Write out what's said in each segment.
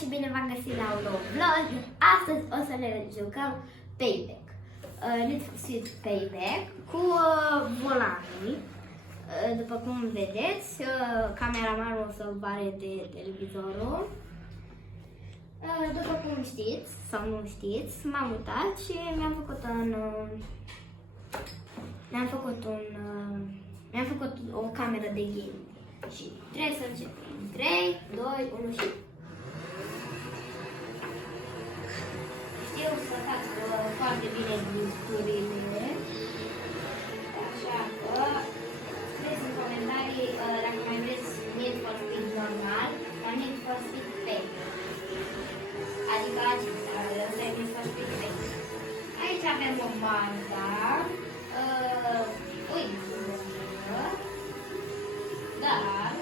și bine v-am găsit la un nou vlog. Astăzi o să ne jucăm Payback. Need for Speed Payback cu volanii. După cum vedeți, cameramanul o să bare de televizorul. După cum știți sau nu știți, m-am mutat și mi-am făcut o cameră de game. Și trebuie să începem. 3, 2, 1 și... Știu să fac foarte bine discurile. Așa că scrieți în comentarii dacă mai vreți Need for Speed normal sau Need for Speed Payback. Adică acesta, ăsta e Need for Speed Payback. Aici avem o bază. Dar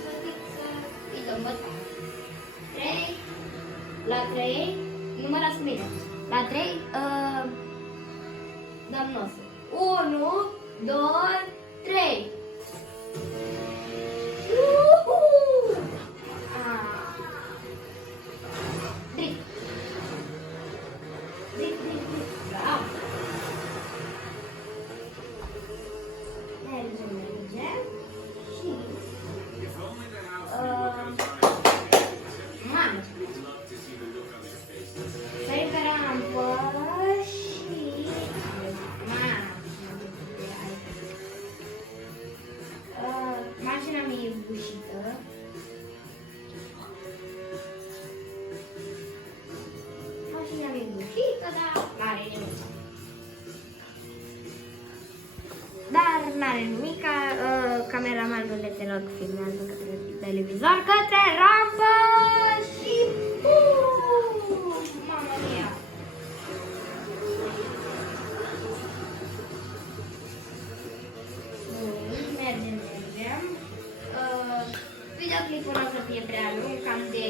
să știți să îi dăm bătaie. 3, la 3, numărați bine. La 3, dăm nosul. 1, 2, 3. Drift. Drift, drift, drift. Bravo. Mergem, mergem. Și... mamă. Sărim pe rampă și... mașina mea e bușită. Mașina mea e bușită, dar n-are nimic. Dar n-are nimic, cameramanul te rog filmează către televizor, către rampă și mamma mia! Mergem. Videoclipul nu o să fie prea lung, cam de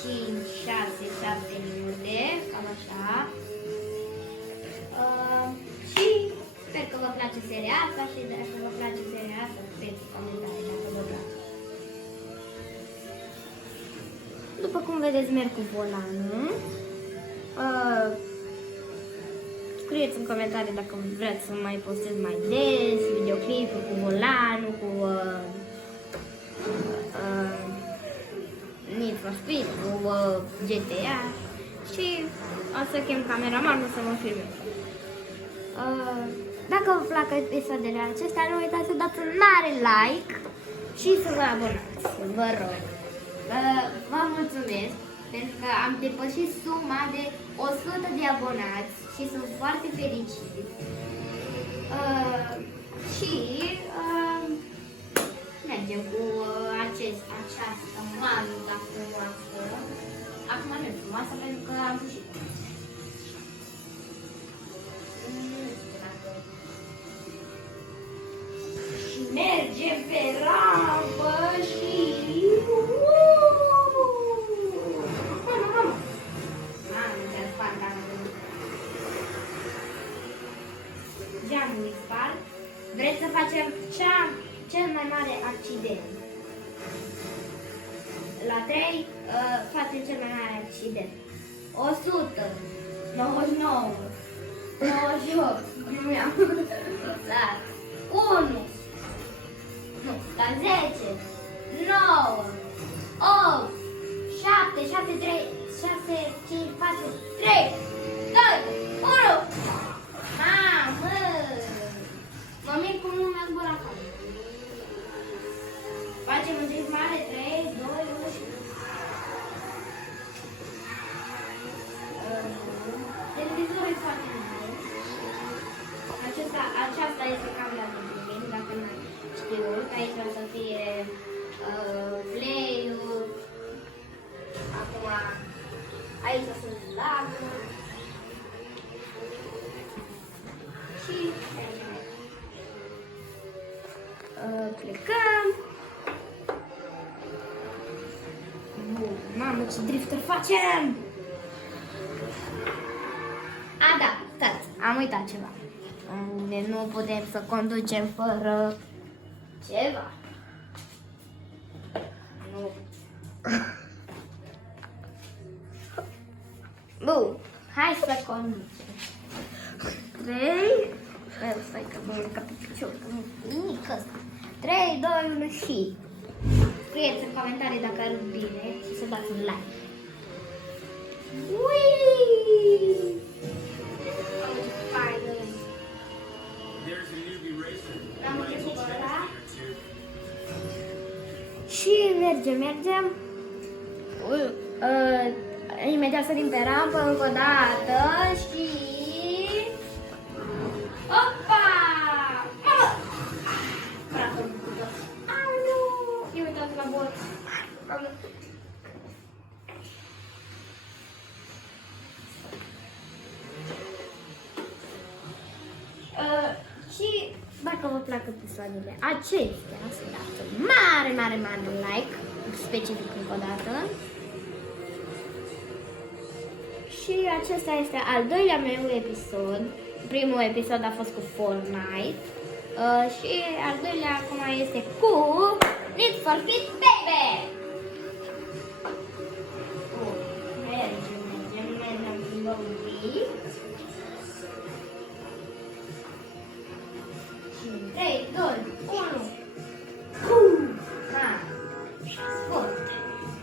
5, 6, 7 minute, cam așa. Și sper că vă place seria asta și dacă vă place seria asta, scrieți în comentarii dacă vă place. După cum vedeți, merg cu volanul. Scrieți în comentarii dacă vreți să mai postez mai des videoclipuri cu volanul, cu Need for Speed, cu GTA și o să chem cameramanul să mă filmeze. Dacă vă plac episoadele acestea, nu uitați să dați un mare like și să vă abonați, vă rog. Vă mulțumesc pentru că am depășit suma de 100 de abonați și sunt foarte fericit. Și mergem cu această mantă frumoasă. Acum nu e frumoasă pentru că am fugit. Și mergem pe rampă și... geamul îi spart. Vreți să facem cel mai mare accident. La 3 facem cel mai mare accident. 100, 99, 98, glumeam. La 1, nu, la 10, 9, 8, 7, 6, 3, 6, 5, 4, 3, 2, 1. Mamă! Mă mir cum nu mi-a zburat acolo. Facem un drift mare, 3, 2, 1 și... televizorul e foarte mare. Aceasta este camera de film, dacă nu știut. Aici o să fie play-ul. Acum, aici sunt laguri. Și plecăm. Mamă, ce drifter facem! A, da, stați, am uitat ceva. Nu putem să conducem fără ceva. Nu. Bun, hai să conducem. 3, stai că mă urcă pe picior, că nu e mic ăsta. 3, 2, 1 și... Scrieți în comentarii dacă arăt bine și să dați un like. Ui! Am început ăla. Și mergem. Imediat sărim pe rampă încă o dată și... Opa! Alo! Eu uitați la bot. Și dacă vă plac episoadele acestea, să dați un mare like, specific încă o dată. Și acesta este al doilea meu episod. Primul episod a fost cu Fortnite și al doilea acum este cu Need for Speed Baby. Mergem, plimbăm un pic. Și 3, 2, 1. Bun.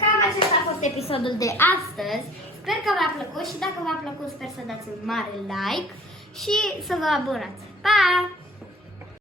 Cam acesta a fost episodul de astăzi. Sper că v-a plăcut și dacă v-a plăcut sper să dați un mare like și să vă abonați. Pa!